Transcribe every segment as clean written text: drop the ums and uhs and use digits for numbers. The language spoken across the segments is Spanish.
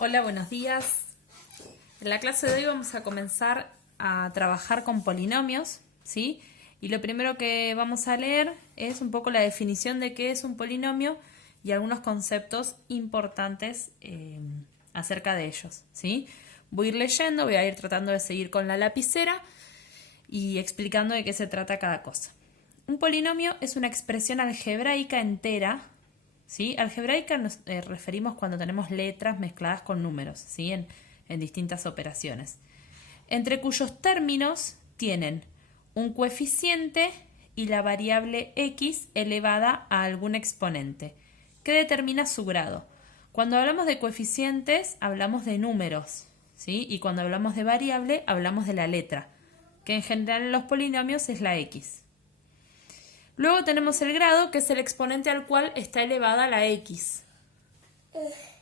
Hola, buenos días. En la clase de hoy vamos a comenzar a trabajar con polinomios, ¿sí? Y lo primero que vamos a leer es un poco la definición de qué es un polinomio y algunos conceptos importantes acerca de ellos, ¿sí? Voy a ir leyendo, voy a ir tratando de seguir con la lapicera y explicando de qué se trata cada cosa. Un polinomio es una expresión algebraica entera, ¿sí? Algebraica nos referimos cuando tenemos letras mezcladas con números, ¿sí? En distintas operaciones, entre cuyos términos tienen un coeficiente y la variable x elevada a algún exponente, que determina su grado. Cuando hablamos de coeficientes, hablamos de números, ¿sí? Y cuando hablamos de variable, hablamos de la letra, que en general en los polinomios es la x. Luego tenemos el grado, que es el exponente al cual está elevada la x.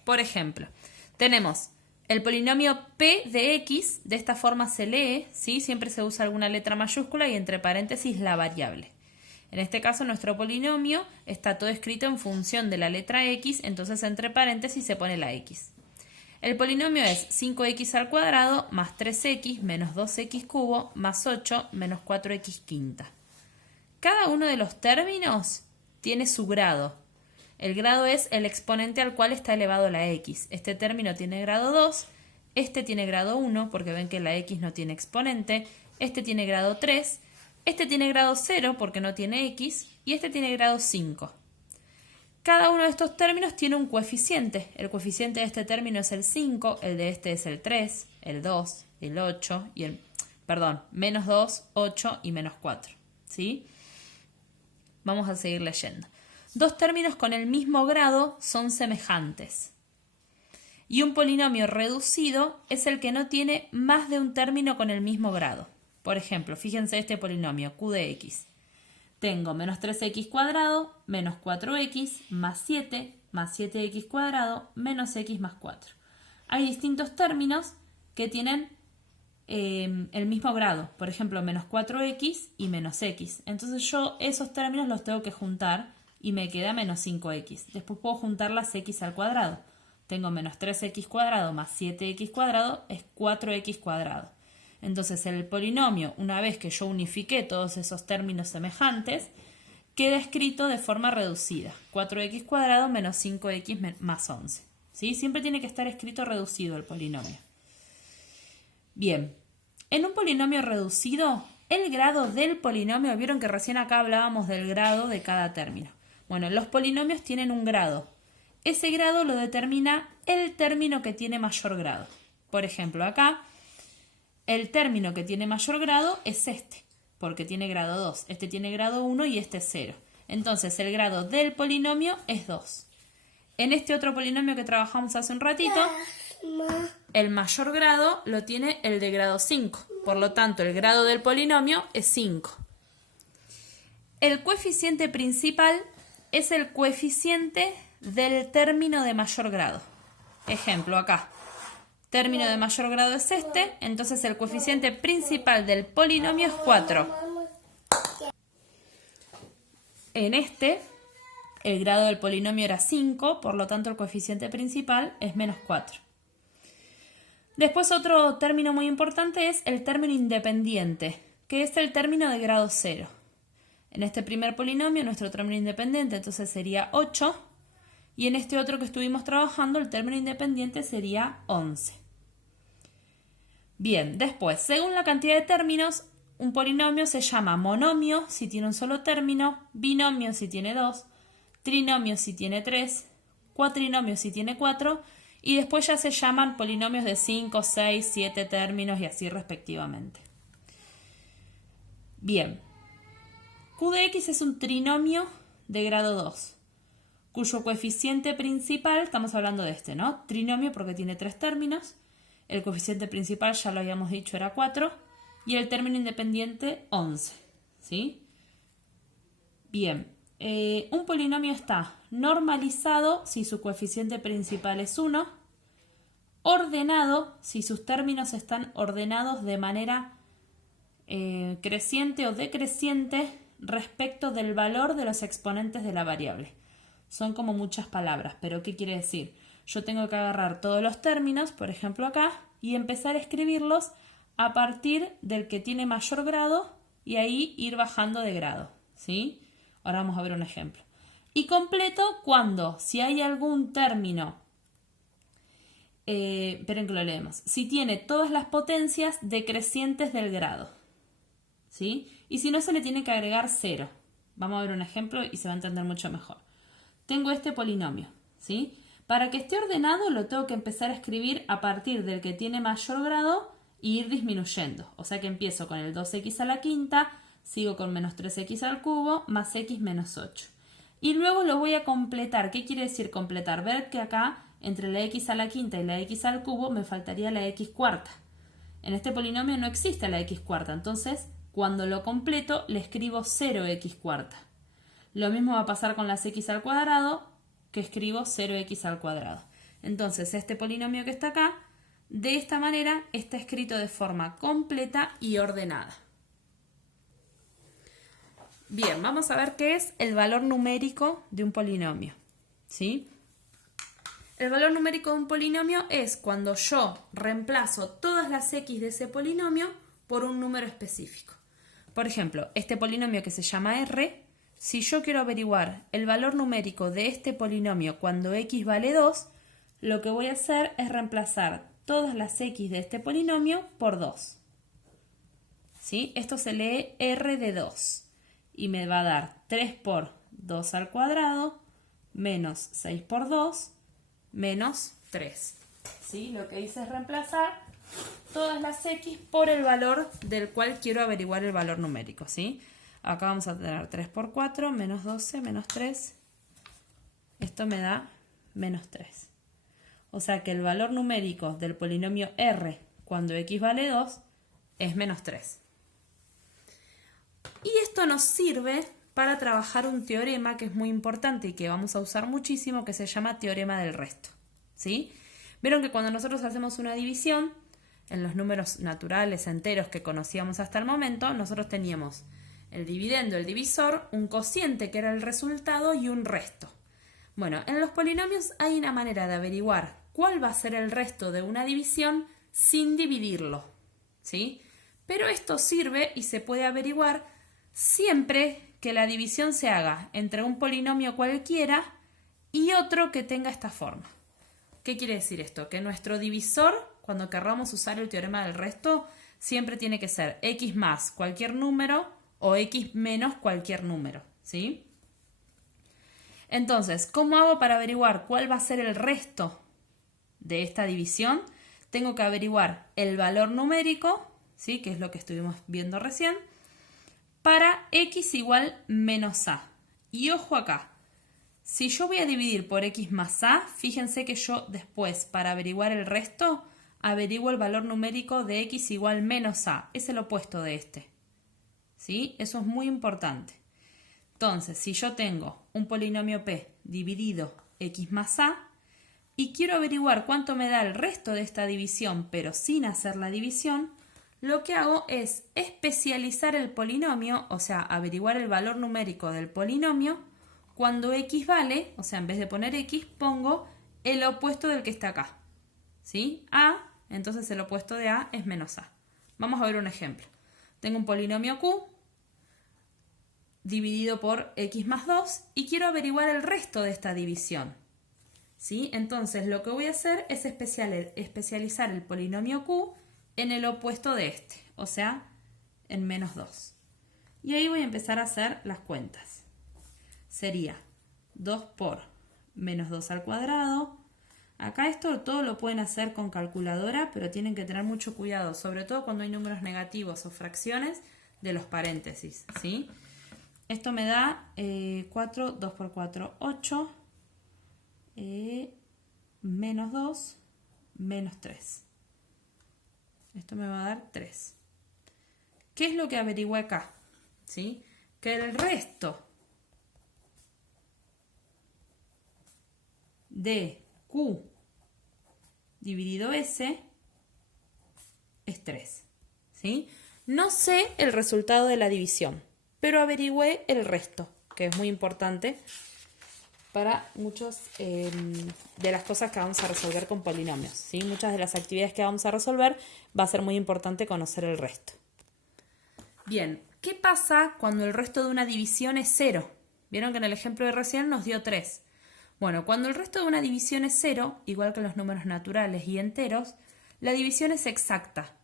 Por ejemplo, tenemos el polinomio p de x, de esta forma se lee, ¿sí? Siempre se usa alguna letra mayúscula y entre paréntesis la variable. En este caso nuestro polinomio está todo escrito en función de la letra x, entonces entre paréntesis se pone la x. El polinomio es 5x al cuadrado más 3x menos 2x cubo más 8 menos 4x quinta. Cada uno de los términos tiene su grado. El grado es el exponente al cual está elevado la x. Este término tiene grado 2, este tiene grado 1, porque ven que la x no tiene exponente, este tiene grado 3, este tiene grado 0 porque no tiene x, y este tiene grado 5. Cada uno de estos términos tiene un coeficiente. El coeficiente de este término es el 5, el de este es el 3, el 2, el 8, y menos 2, 8 y menos 4. ¿Sí? Vamos a seguir leyendo. Dos términos con el mismo grado son semejantes. Y un polinomio reducido es el que no tiene más de un término con el mismo grado. Por ejemplo, fíjense este polinomio, q de x. Tengo menos 3x cuadrado, menos 4x, más 7, más 7x cuadrado, menos x más 4. Hay distintos términos que tienen el mismo grado, por ejemplo menos 4x y menos x. Entonces yo esos términos los tengo que juntar y me queda menos 5x. Después puedo juntar las x al cuadrado. Tengo menos 3x cuadrado más 7x cuadrado es 4x cuadrado. Entonces el polinomio, una vez que yo unifiqué todos esos términos semejantes, queda escrito de forma reducida. 4x cuadrado menos 5x más 11. ¿Sí? Siempre tiene que estar escrito reducido el polinomio. Bien, en un polinomio reducido, el grado del polinomio, vieron que recién acá hablábamos del grado de cada término. Bueno, los polinomios tienen un grado. Ese grado lo determina el término que tiene mayor grado. Por ejemplo, acá, el término que tiene mayor grado es este, porque tiene grado 2. Este tiene grado 1 y este es 0. Entonces, el grado del polinomio es 2. En este otro polinomio que trabajamos hace un ratito, el mayor grado lo tiene el de grado 5. Por lo tanto, el grado del polinomio es 5. El coeficiente principal es el coeficiente del término de mayor grado. Ejemplo, acá. Término de mayor grado es este, entonces el coeficiente principal del polinomio es 4. En este, el grado del polinomio era 5, por lo tanto el coeficiente principal es menos 4. Después otro término muy importante es el término independiente, que es el término de grado 0. En este primer polinomio nuestro término independiente entonces sería 8 y en este otro que estuvimos trabajando el término independiente sería 11. Bien, después, según la cantidad de términos, un polinomio se llama monomio si tiene un solo término, binomio si tiene 2, trinomio si tiene 3, cuatrinomio si tiene 4 y después ya se llaman polinomios de 5, 6, 7 términos y así respectivamente. Bien, q de x es un trinomio de grado 2, cuyo coeficiente principal, estamos hablando de este, ¿no? Trinomio porque tiene 3 términos, el coeficiente principal ya lo habíamos dicho era 4 y el término independiente 11, ¿sí? Bien, un polinomio está normalizado si su coeficiente principal es 1, ordenado si sus términos están ordenados de manera creciente o decreciente respecto del valor de los exponentes de la variable. Son como muchas palabras, pero ¿qué quiere decir? Yo tengo que agarrar todos los términos, por ejemplo acá, y empezar a escribirlos a partir del que tiene mayor grado y ahí ir bajando de grado, ¿sí? Ahora vamos a ver un ejemplo. Y completo cuando, si hay algún término, esperen que lo leemos, si tiene todas las potencias decrecientes del grado, ¿sí? Y si no, se le tiene que agregar 0. Vamos a ver un ejemplo y se va a entender mucho mejor. Tengo este polinomio, ¿sí? Para que esté ordenado lo tengo que empezar a escribir a partir del que tiene mayor grado y ir disminuyendo. O sea que empiezo con el 2x a la quinta, sigo con menos 3x al cubo, más x menos 8. Y luego lo voy a completar. ¿Qué quiere decir completar? Ver que acá, entre la x a la quinta y la x al cubo, me faltaría la x cuarta. En este polinomio no existe la x cuarta, entonces cuando lo completo le escribo 0x cuarta. Lo mismo va a pasar con las x al cuadrado, que escribo 0x al cuadrado. Entonces este polinomio que está acá, de esta manera está escrito de forma completa y ordenada. Bien, vamos a ver qué es el valor numérico de un polinomio, ¿sí? El valor numérico de un polinomio es cuando yo reemplazo todas las x de ese polinomio por un número específico. Por ejemplo, este polinomio que se llama r, si yo quiero averiguar el valor numérico de este polinomio cuando x vale 2, lo que voy a hacer es reemplazar todas las x de este polinomio por 2. ¿Sí? Esto se lee r de 2 y me va a dar 3 por 2 al cuadrado menos 6 por 2 menos 3. ¿Sí? Lo que hice es reemplazar todas las x por el valor del cual quiero averiguar el valor numérico, ¿sí? Acá vamos a tener 3 por 4, menos 12, menos 3. Esto me da menos 3. O sea que el valor numérico del polinomio r cuando x vale 2 es menos 3. Y esto nos sirve para trabajar un teorema que es muy importante y que vamos a usar muchísimo, que se llama teorema del resto, ¿sí? Vieron que cuando nosotros hacemos una división, en los números naturales enteros que conocíamos hasta el momento, nosotros teníamos el dividendo, el divisor, un cociente que era el resultado y un resto. Bueno, en los polinomios hay una manera de averiguar cuál va a ser el resto de una división sin dividirlo, ¿sí? Pero esto sirve y se puede averiguar siempre que la división se haga entre un polinomio cualquiera y otro que tenga esta forma. ¿Qué quiere decir esto? Que nuestro divisor, cuando querramos usar el teorema del resto, siempre tiene que ser x más cualquier número o x menos cualquier número, ¿sí? Entonces, ¿cómo hago para averiguar cuál va a ser el resto de esta división? Tengo que averiguar el valor numérico, ¿sí? Que es lo que estuvimos viendo recién, para x igual menos a. Y ojo acá, si yo voy a dividir por x más a, fíjense que yo después, para averiguar el resto, averiguo el valor numérico de x igual menos a. Es el opuesto de este, ¿sí? Eso es muy importante. Entonces, si yo tengo un polinomio p dividido x más a y quiero averiguar cuánto me da el resto de esta división, pero sin hacer la división, lo que hago es especializar el polinomio, o sea, averiguar el valor numérico del polinomio cuando x vale, o sea, en vez de poner x, pongo el opuesto del que está acá, ¿sí? A, entonces el opuesto de a es menos a. Vamos a ver un ejemplo. Tengo un polinomio q dividido por x más 2 y quiero averiguar el resto de esta división, ¿sí? Entonces lo que voy a hacer es especializar el polinomio q en el opuesto de este, o sea, en menos 2. Y ahí voy a empezar a hacer las cuentas. Sería 2 por menos 2 al cuadrado. Acá esto todo lo pueden hacer con calculadora, pero tienen que tener mucho cuidado, sobre todo cuando hay números negativos o fracciones de los paréntesis, ¿sí? Esto me da 4, 2 por 4, 8, menos 2, menos 3. Esto me va a dar 3. ¿Qué es lo que averigüé acá? ¿Sí? Que el resto de q dividido s es 3. ¿Sí? No sé el resultado de la división, pero averigüé el resto, que es muy importante, para muchos de las cosas que vamos a resolver con polinomios, ¿sí? Muchas de las actividades que vamos a resolver va a ser muy importante conocer el resto. Bien, ¿qué pasa cuando el resto de una división es 0? Vieron que en el ejemplo de recién nos dio 3. Bueno, cuando el resto de una división es 0, igual que los números naturales y enteros, la división es exacta.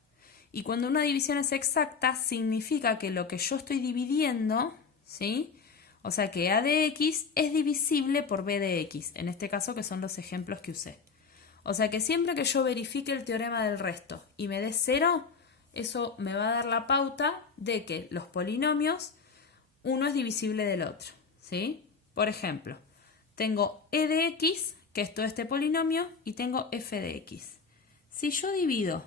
Y cuando una división es exacta, significa que lo que yo estoy dividiendo, ¿sí? O sea que a de x es divisible por b de x, en este caso que son los ejemplos que usé. O sea que siempre que yo verifique el teorema del resto y me dé 0, eso me va a dar la pauta de que los polinomios, uno es divisible del otro, ¿sí? Por ejemplo, tengo e de x, que es todo este polinomio, y tengo f de x. Si yo divido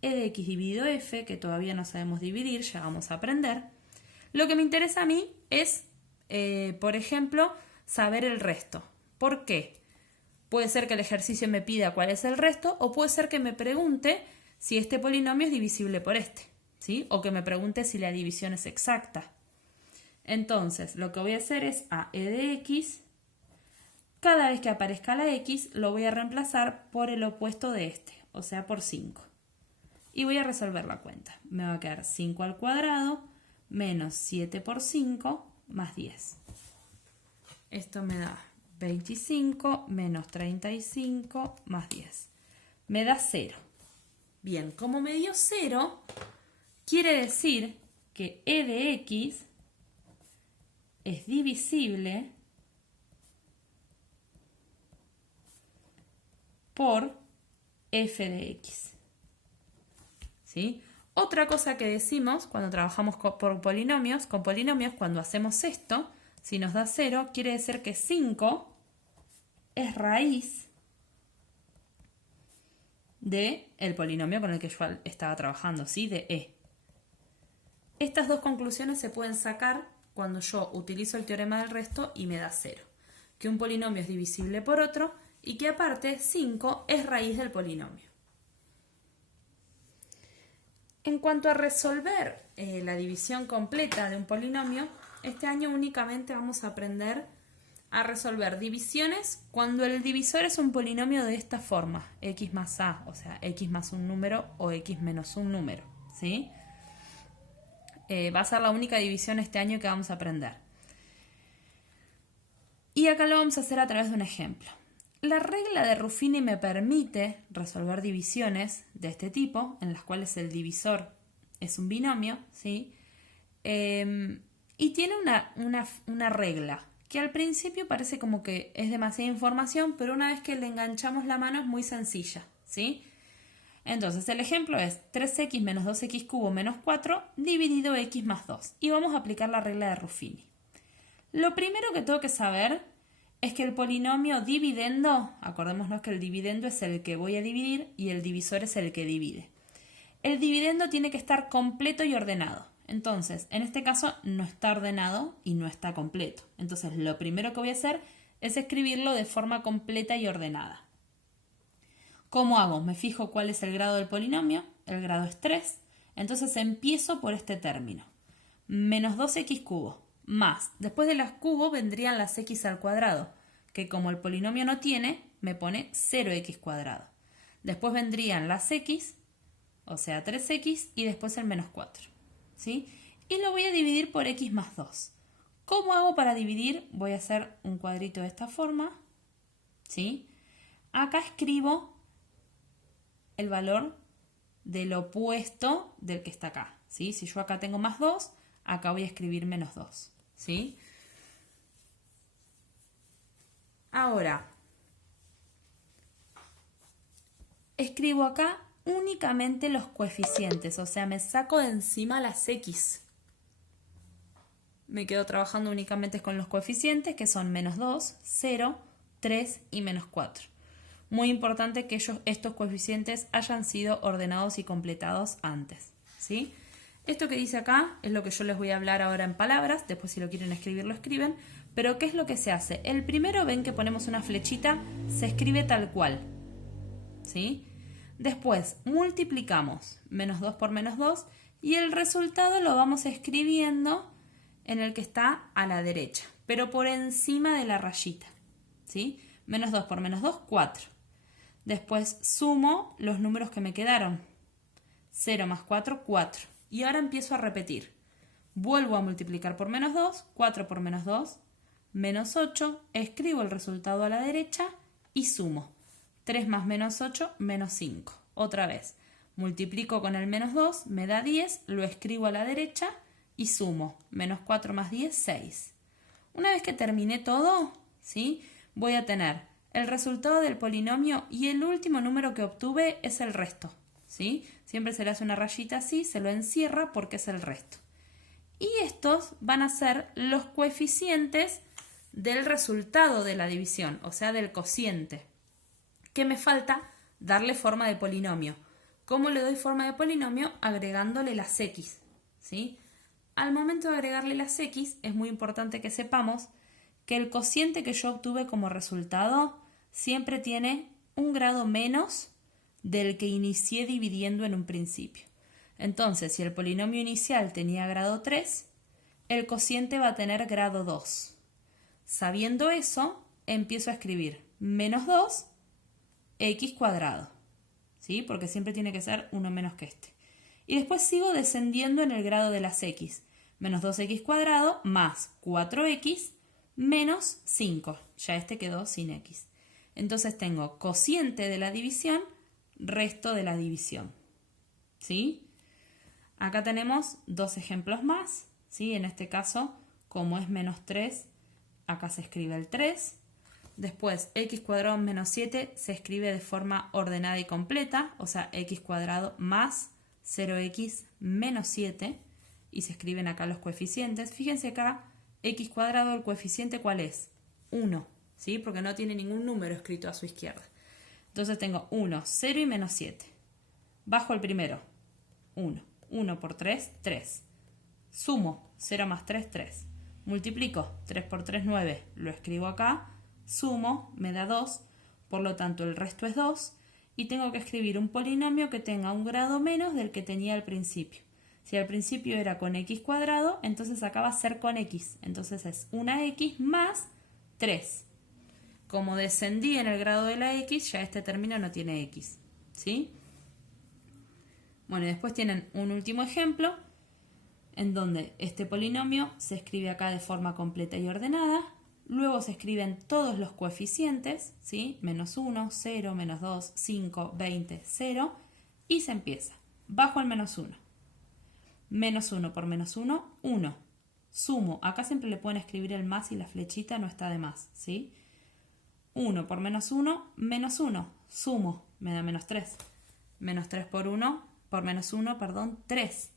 e de x dividido f, que todavía no sabemos dividir, ya vamos a aprender, lo que me interesa a mí es, por ejemplo, saber el resto. ¿Por qué? Puede ser que el ejercicio me pida cuál es el resto, o puede ser que me pregunte si este polinomio es divisible por este, ¿sí? O que me pregunte si la división es exacta. Entonces, lo que voy a hacer es a e de x, cada vez que aparezca la x, lo voy a reemplazar por el opuesto de este, o sea, por 5. Y voy a resolver la cuenta. Me va a quedar 5 al cuadrado menos 7 por 5 más 10. Esto me da 25 menos 35 más 10. Me da 0. Bien, como me dio 0, quiere decir que e de x es divisible por f de x. ¿Sí? Otra cosa que decimos cuando trabajamos con polinomios, cuando hacemos esto, si nos da 0, quiere decir que 5 es raíz del polinomio con el que yo estaba trabajando, ¿sí? De e. Estas dos conclusiones se pueden sacar cuando yo utilizo el teorema del resto y me da 0. Que un polinomio es divisible por otro y que aparte 5 es raíz del polinomio. En cuanto a resolver la división completa de un polinomio, este año únicamente vamos a aprender a resolver divisiones cuando el divisor es un polinomio de esta forma, x más a, o sea, x más un número o x menos un número, ¿sí? Va a ser la única división este año que vamos a aprender. Y acá lo vamos a hacer a través de un ejemplo. La regla de Ruffini me permite resolver divisiones de este tipo, en las cuales el divisor es un binomio, ¿sí? Y tiene una regla que al principio parece como que es demasiada información, pero una vez que le enganchamos la mano es muy sencilla, ¿sí? Entonces el ejemplo es 3x menos 2x cubo menos 4 dividido x más 2. Y vamos a aplicar la regla de Ruffini. Lo primero que tengo que saber es que el polinomio dividendo, acordémonos que el dividendo es el que voy a dividir y el divisor es el que divide. El dividendo tiene que estar completo y ordenado. Entonces, en este caso no está ordenado y no está completo. Entonces, lo primero que voy a hacer es escribirlo de forma completa y ordenada. ¿Cómo hago? Me fijo cuál es el grado del polinomio. El grado es 3. Entonces, empiezo por este término. Menos 2x cubo. Más, después de las cubo vendrían las x al cuadrado, que como el polinomio no tiene, me pone 0x cuadrado. Después vendrían las x, o sea 3x, y después el menos 4. ¿Sí? Y lo voy a dividir por x más 2. ¿Cómo hago para dividir? Voy a hacer un cuadrito de esta forma. ¿Sí? Acá escribo el valor del opuesto del que está acá. ¿Sí? Si yo acá tengo más 2, acá voy a escribir menos 2. ¿Sí? Ahora, escribo acá únicamente los coeficientes, o sea, me saco de encima las x. Me quedo trabajando únicamente con los coeficientes, que son menos 2, 0, 3 y menos 4. Muy importante que estos coeficientes hayan sido ordenados y completados antes, ¿sí? Esto que dice acá es lo que yo les voy a hablar ahora en palabras, después si lo quieren escribir lo escriben, pero ¿qué es lo que se hace? El primero, ven que ponemos una flechita, se escribe tal cual, ¿sí? Después multiplicamos menos 2 por menos 2 y el resultado lo vamos escribiendo en el que está a la derecha. pero por encima de la rayita, ¿sí? Menos 2 por menos 2, 4. Después sumo los números que me quedaron. 0 más 4, 4. Y ahora empiezo a repetir. Vuelvo a multiplicar por menos 2, 4 por menos 2, menos 8. Escribo el resultado a la derecha y sumo. 3 más menos 8, menos 5. Otra vez. Multiplico con el menos 2, me da 10, lo escribo a la derecha y sumo. Menos 4 más 10, 6. Una vez que terminé todo, ¿sí? Voy a tener el resultado del polinomio y el último número que obtuve es el resto, ¿sí? Siempre se le hace una rayita así, se lo encierra porque es el resto. Y estos van a ser los coeficientes del resultado de la división, o sea, del cociente. ¿Qué me falta? Darle forma de polinomio. ¿Cómo le doy forma de polinomio? Agregándole las x, ¿sí? Al momento de agregarle las x, es muy importante que sepamos que el cociente que yo obtuve como resultado siempre tiene un grado menos del que inicié dividiendo en un principio. Entonces, si el polinomio inicial tenía grado 3, el cociente va a tener grado 2. Sabiendo eso, empiezo a escribir menos 2 x cuadrado, ¿sí? Porque siempre tiene que ser uno menos que este. Y después sigo descendiendo en el grado de las x. Menos 2x cuadrado más 4x menos 5. Ya este quedó sin x. Entonces tengo cociente de la división, resto de la división, ¿sí? Acá tenemos dos ejemplos más, ¿sí? En este caso, como es menos 3, acá se escribe el 3. Después, x cuadrado menos 7 se escribe de forma ordenada y completa, o sea, x cuadrado más 0x menos 7. Y se escriben acá los coeficientes. Fíjense acá, x cuadrado, el coeficiente, ¿cuál es? 1, ¿sí? Porque no tiene ningún número escrito a su izquierda. Entonces tengo 1, 0 y menos 7. Bajo el primero, 1. 1 por 3, 3. Sumo, 0 más 3, 3. Multiplico, 3 por 3, 9. Lo escribo acá. Sumo, me da 2. Por lo tanto, el resto es 2. Y tengo que escribir un polinomio que tenga un grado menos del que tenía al principio. Si al principio era con x cuadrado, entonces acá va a ser con x. Entonces es una x más 3. Como descendí en el grado de la x, ya este término no tiene x, ¿sí? Bueno, y después tienen un último ejemplo en donde este polinomio se escribe acá de forma completa y ordenada. Luego se escriben todos los coeficientes, ¿sí? Menos 1, 0, menos 2, 5, 20, 0. Y se empieza. Bajo el menos 1. Menos 1 por menos 1, 1. Sumo. Acá siempre le pueden escribir el más y la flechita no está de más, ¿sí? 1 por menos 1, menos 1. Sumo. Me da menos 3. Menos 3 por menos 1, 3.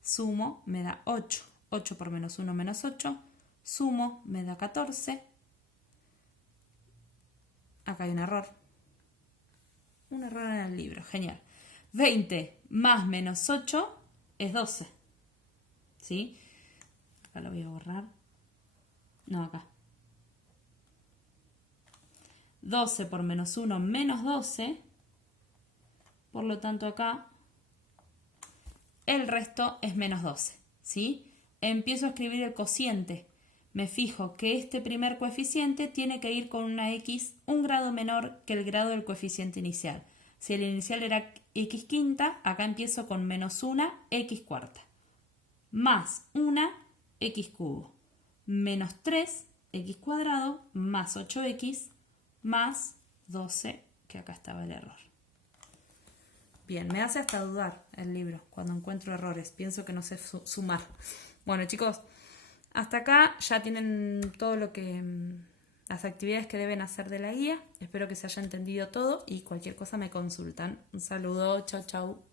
Sumo. Me da 8. 8 por menos 1, menos 8. Sumo. Me da 14. Acá hay un error. Un error en el libro. Genial. 20 más menos 8 es 12. ¿Sí? Acá lo voy a borrar. No, acá. 12 por menos 1 menos 12. Por lo tanto acá el resto es menos 12. ¿Sí? Empiezo a escribir el cociente. Me fijo que este primer coeficiente tiene que ir con una x un grado menor que el grado del coeficiente inicial. Si el inicial era x quinta, acá empiezo con menos 1 x cuarta. Más 1 x cubo. Menos 3 x cuadrado más 8x más 12, que acá estaba el error. Bien, me hace hasta dudar el libro cuando encuentro errores. Pienso que no sé sumar. Bueno, chicos, hasta acá ya tienen todo lo que... las actividades que deben hacer de la guía. Espero que se haya entendido todo y cualquier cosa me consultan. Un saludo, chau chau.